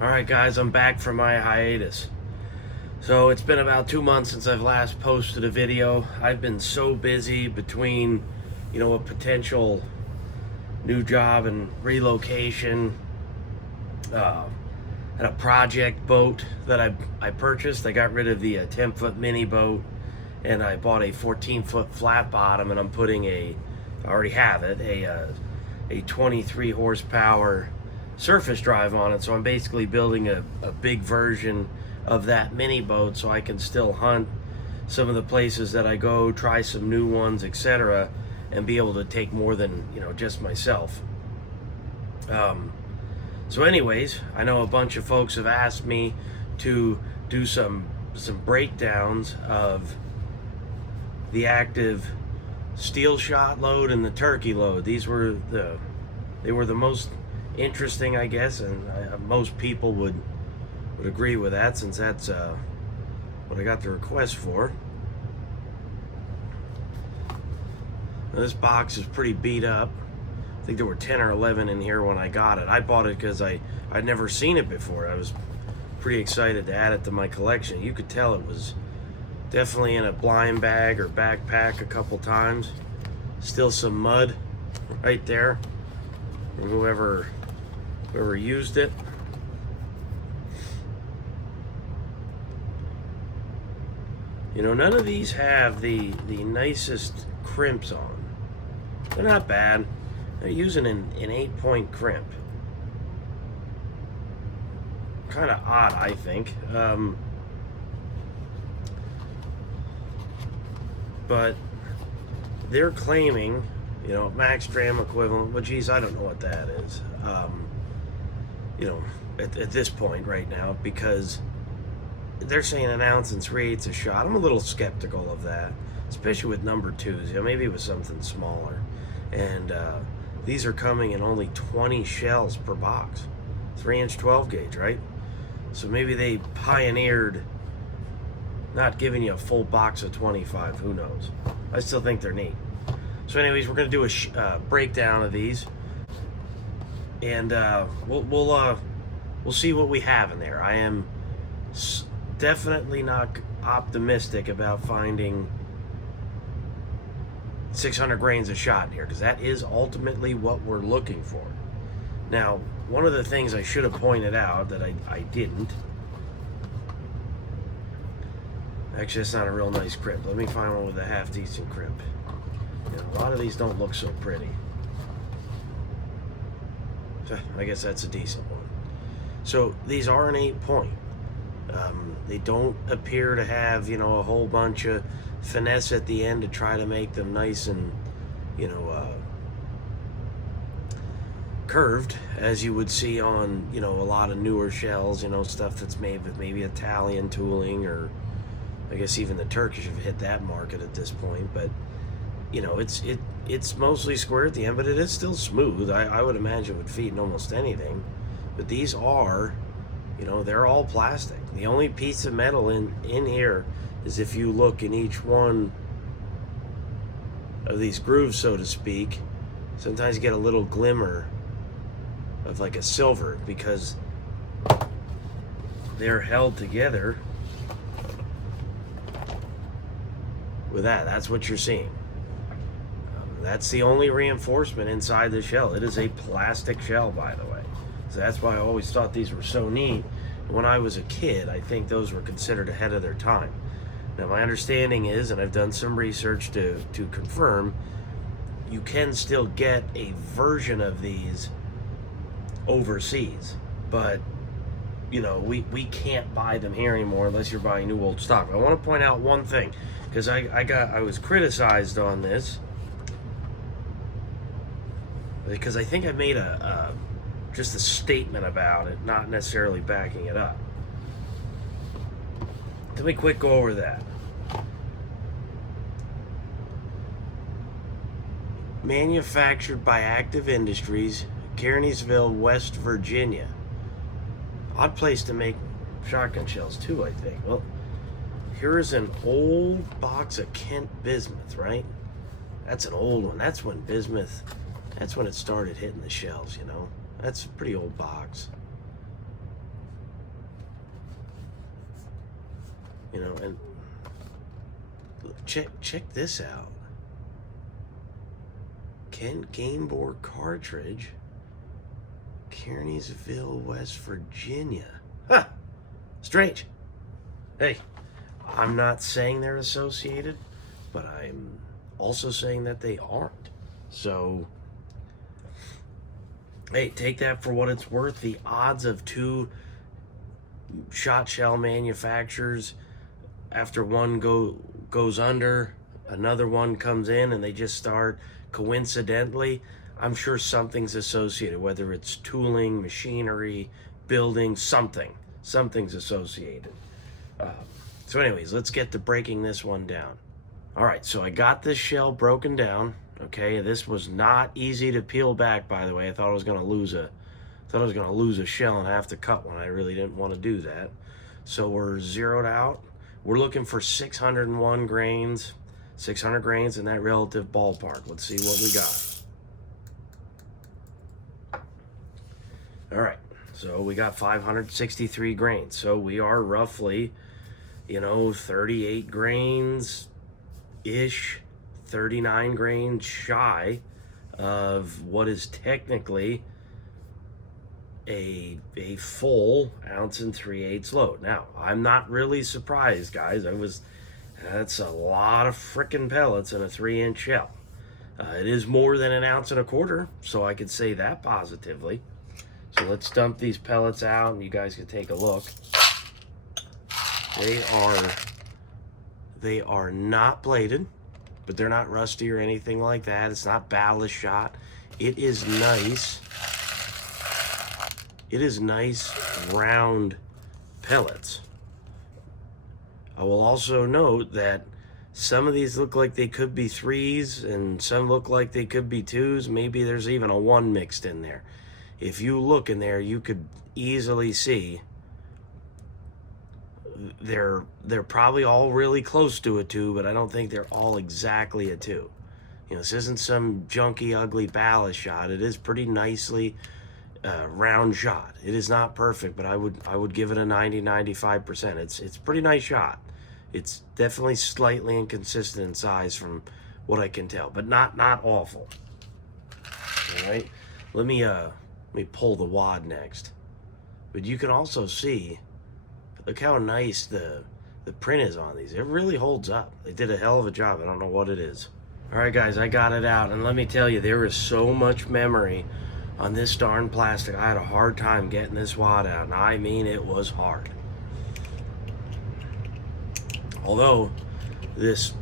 Alright guys, I'm back from my hiatus. So it's been about 2 months since I've last posted a video. I've been so busy between, a potential new job and relocation, and a project boat that I purchased. I got rid of the 10-foot mini boat and I bought a 14-foot flat bottom, and I'm putting I already have it, a 23 horsepower surface drive on it. So I'm basically building a big version of that mini boat so I can still hunt some of the places that I go, try some new ones, etc., and be able to take more than just myself. So anyways, I know a bunch of folks have asked me to do some breakdowns of the active steel shot load and the turkey load. They were the most interesting, I guess, and most people would agree with that, since that's what I got the request for. Now, this box is pretty beat up. I think there were 10 or 11 in here when I got it. I bought it because I'd never seen it before. I was pretty excited to add it to my collection. You could tell it was definitely in a blind bag or backpack a couple times. Still some mud right there from whoever used it. None of these have the nicest crimps on. They're not bad. They're using an 8-point crimp. Kind of odd, I think. But they're claiming, max dram equivalent. But geez, I don't know what that is. At this point right now, because they're saying an ounce and 3/8 a shot. I'm a little skeptical of that, especially with number twos. Maybe it was something smaller. And these are coming in only 20 shells per box. 3-inch 12 gauge, right? So maybe they pioneered not giving you a full box of 25. Who knows? I still think they're neat. So anyways, we're going to do a breakdown of these. And we'll see what we have in there. I am definitely not optimistic about finding 600 grains a shot in here, because that is ultimately what we're looking for. Now, one of the things I should have pointed out that I didn't. Actually, it's not a real nice crimp. Let me find one with a half decent crimp. A lot of these don't look so pretty. I guess that's a decent one. So these are an 8-point. They don't appear to have, a whole bunch of finesse at the end to try to make them nice and, curved, as you would see on, a lot of newer shells, stuff that's made with maybe Italian tooling, or I guess even the Turkish have hit that market at this point. But, it's mostly square at the end, but it is still smooth. I would imagine it would feed in almost anything. But these are, they're all plastic. The only piece of metal in here is if you look in each one of these grooves, so to speak, sometimes you get a little glimmer of like a silver, because they're held together with that. That's what you're seeing. That's the only reinforcement inside the shell. It is a plastic shell, by the way. So that's why I always thought these were so neat. When I was a kid, I think those were considered ahead of their time. Now, my understanding is, and I've done some research to confirm, you can still get a version of these overseas. But, we can't buy them here anymore unless you're buying new old stock. I want to point out one thing, because I was criticized on this, because I think I made just a statement about it, not necessarily backing it up. Let me quick go over that. Manufactured by Active Industries, Kearneysville, West Virginia. Odd place to make shotgun shells too, I think. Well, here's an old box of Kent bismuth, right? That's an old one. That's when bismuth, that's when it started hitting the shelves, That's a pretty old box. You know, and check this out. Kent Game Board cartridge, Kearneysville, West Virginia. Huh. Strange. Hey, I'm not saying they're associated, but I'm also saying that they aren't. So, hey, take that for what it's worth. The odds of two shot shell manufacturers, after one goes under, another one comes in, and they just start coincidentally, I'm sure something's associated, whether it's tooling, machinery, building, something's associated. So anyways, let's get to breaking this one down. All right, so I got this shell broken down. Okay, this was not easy to peel back, by the way. I thought I was going to lose a shell and have to cut one. I really didn't want to do that. So we're zeroed out. We're looking for 601 grains, 600 grains in that relative ballpark. Let's see what we got. All right, so we got 563 grains. So we are roughly, 38 grains-ish, 39 grains shy of what is technically a full 1 3/8 load. Now, I'm not really surprised, guys. That's a lot of frickin' pellets in a 3-inch shell. It is more than 1 1/4 ounces, so I could say that positively. So let's dump these pellets out, and you guys can take a look. They are not bladed, but they're not rusty or anything like that. It's not ballast shot. It is nice. It is nice round pellets. I will also note that some of these look like they could be 3s and some look like they could be 2s. Maybe there's even a 1 mixed in there. If you look in there, you could easily see they're probably all really close to a 2, but I don't think they're all exactly a 2. This isn't some junky, ugly ballast shot. It is pretty nicely round shot. It is not perfect, but I would give it a 90-95%. It's pretty nice shot. It's definitely slightly inconsistent in size from what I can tell, but not awful. All right, let me pull the wad next. But you can also see, look how nice the print is on these. It really holds up. They did a hell of a job. I don't know what it is. All right, guys, I got it out, and let me tell you, there is so much memory on this darn plastic. I had a hard time getting this wad out, and I mean it was hard. Although this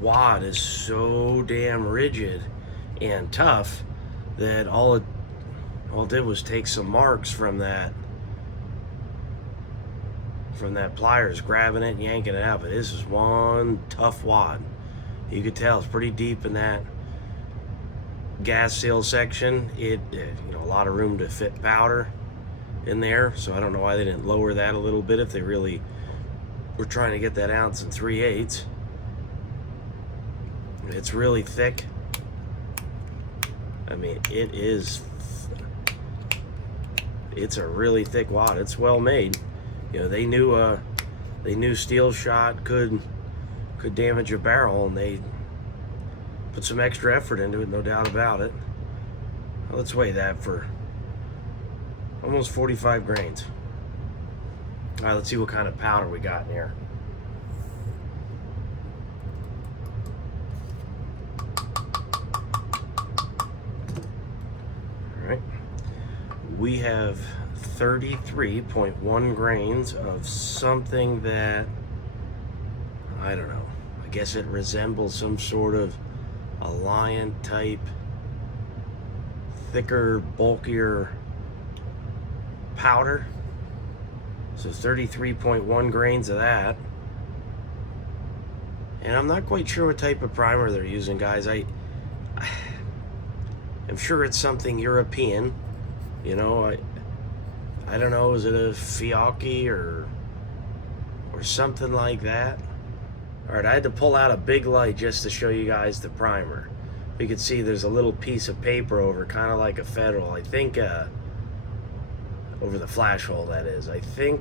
wad is so damn rigid and tough that all it did was take some marks from that pliers, grabbing it and yanking it out. But this is one tough wad. You could tell it's pretty deep in that gas seal section. A lot of room to fit powder in there, so I don't know why they didn't lower that a little bit if they really were trying to get that 1 3/8 ounces. It's really thick. I mean, it's a really thick wad. It's well made. They knew steel shot could damage a barrel, and they put some extra effort into it, no doubt about it. Well, let's weigh that for almost 45 grains. All right, let's see what kind of powder we got in here. All right, we have 33.1 grains of something that, I don't know, I guess it resembles some sort of Alliant type, thicker, bulkier powder. So 33.1 grains of that. And I'm not quite sure what type of primer they're using, guys. I'm sure it's something European. I don't know, is it a Fiocchi or something like that? All right, I had to pull out a big light just to show you guys the primer. You can see there's a little piece of paper over, kind of like a Federal. I think over the flash hole, that is. I think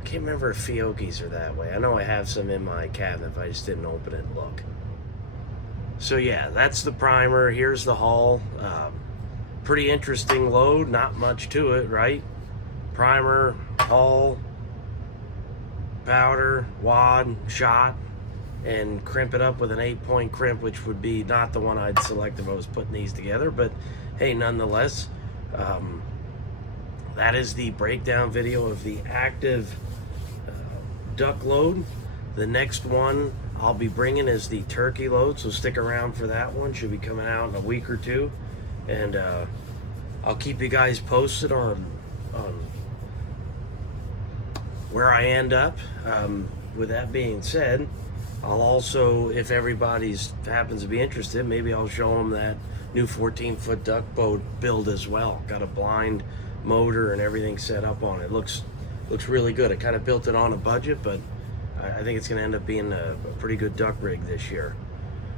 I can't remember if Fiocchi's are that way. I know I have some in my cabinet, but I just didn't open it and look. So yeah, that's the primer. Here's the hull. Pretty interesting load, not much to it, right? Primer, hull, powder, wad, shot, and crimp it up with an 8-point crimp, which would be not the one I'd select if I was putting these together, but hey, nonetheless, that is the breakdown video of the active duck load. The next one I'll be bringing is the turkey load, so stick around for that one. Should be coming out in a week or two, and I'll keep you guys posted on where I end up. With that being said, I'll also, if everybody's happens to be interested, maybe I'll show them that new 14-foot duck boat build as well. Got a blind motor and everything set up on it. Looks really good. I kind of built it on a budget, but I think it's going to end up being a pretty good duck rig this year.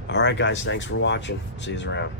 All right, guys, thanks for watching. See you around.